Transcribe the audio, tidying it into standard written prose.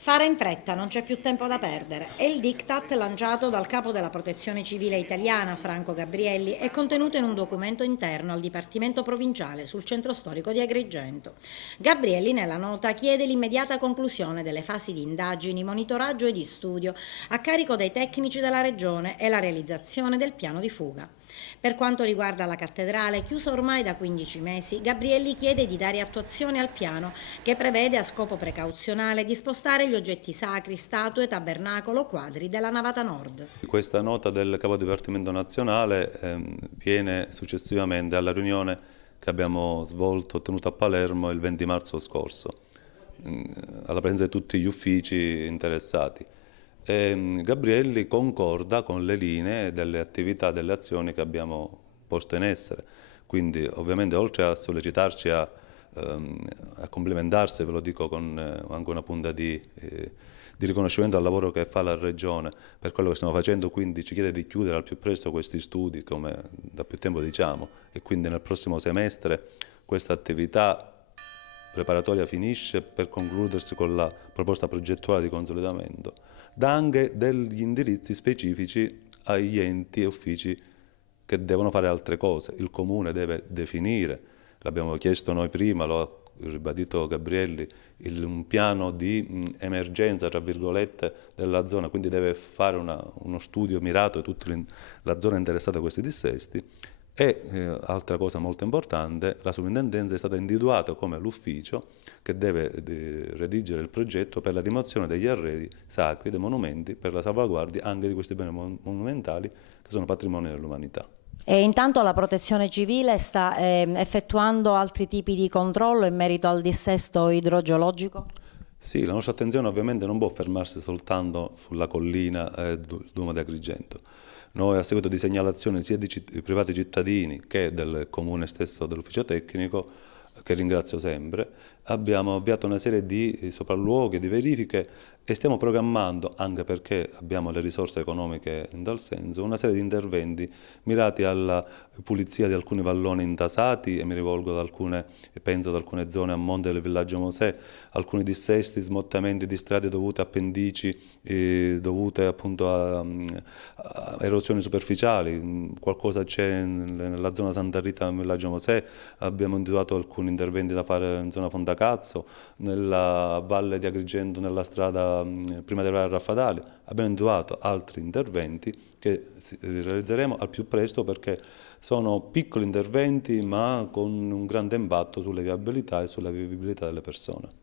Fare in fretta, non c'è più tempo da perdere. È il diktat lanciato dal capo della Protezione Civile italiana, Franco Gabrielli, e contenuto in un documento interno al Dipartimento Provinciale sul centro storico di Agrigento. Gabrielli nella nota chiede l'immediata conclusione delle fasi di indagini, monitoraggio e di studio a carico dei tecnici della Regione e la realizzazione del piano di fuga. Per quanto riguarda la cattedrale, chiusa ormai da 15 mesi, Gabrielli chiede di dare attuazione al piano che prevede a scopo precauzionale di spostare gli oggetti sacri, statue, tabernacolo, quadri della navata nord. Questa nota del Capo Dipartimento Nazionale viene successivamente alla riunione che abbiamo svolto, tenuto a Palermo il 20 marzo scorso, alla presenza di tutti gli uffici interessati. Gabrielli concorda con le linee delle attività, delle azioni che abbiamo posto in essere. Quindi ovviamente oltre a sollecitarci a complimentarsi, ve lo dico con anche una punta di riconoscimento al lavoro che fa la Regione per quello che stiamo facendo, quindi ci chiede di chiudere al più presto questi studi, come da più tempo diciamo, e quindi nel prossimo semestre questa attività preparatoria finisce per concludersi con la proposta progettuale di consolidamento. Dà anche degli indirizzi specifici agli enti e uffici che devono fare altre cose. Il Comune deve definire, l'abbiamo chiesto noi prima, lo ha ribadito Gabrielli, un piano di emergenza, tra virgolette, della zona, quindi deve fare uno studio mirato di tutta la zona interessata a questi dissesti. E, altra cosa molto importante, la sovrintendenza è stata individuata come l'ufficio che deve redigere il progetto per la rimozione degli arredi sacri, dei monumenti, per la salvaguardia anche di questi beni monumentali che sono patrimonio dell'umanità. E intanto la Protezione Civile sta effettuando altri tipi di controllo in merito al dissesto idrogeologico? Sì, la nostra attenzione ovviamente non può fermarsi soltanto sulla collina Duomo di Agrigento. Noi, a seguito di segnalazioni sia di privati cittadini che del comune stesso, dell'ufficio tecnico, che ringrazio sempre, abbiamo avviato una serie di sopralluoghi, di verifiche e stiamo programmando, anche perché abbiamo le risorse economiche in tal senso, una serie di interventi mirati alla pulizia di alcuni valloni intasati, e mi rivolgo ad alcune, penso ad alcune zone a monte del villaggio Mosè, alcuni dissesti, smottamenti di strade dovute a pendici, dovute appunto a erosioni superficiali. Qualcosa c'è nella zona Santa Rita del villaggio Mosè, abbiamo individuato alcuni interventi da fare in zona Fondacazzo, nella valle di Agrigento, nella strada prima di arrivare a Raffadali. Abbiamo individuato altri interventi che realizzeremo al più presto, perché sono piccoli interventi ma con un grande impatto sulle viabilità e sulla vivibilità delle persone.